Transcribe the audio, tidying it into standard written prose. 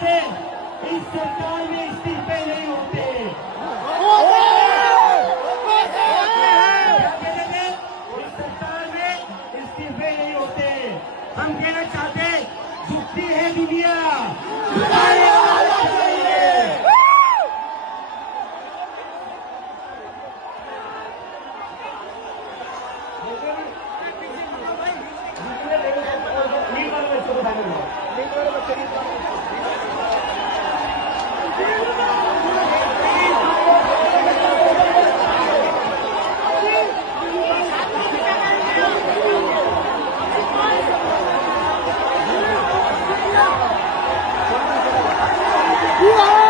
चाहते इस सरकार में इस्तीफे नहीं होते। इस सरकार में इस्तीफे नहीं होते। हम कहना चाहते झुकती है दुनिया, झुकाने वाला चाहिए। Wow!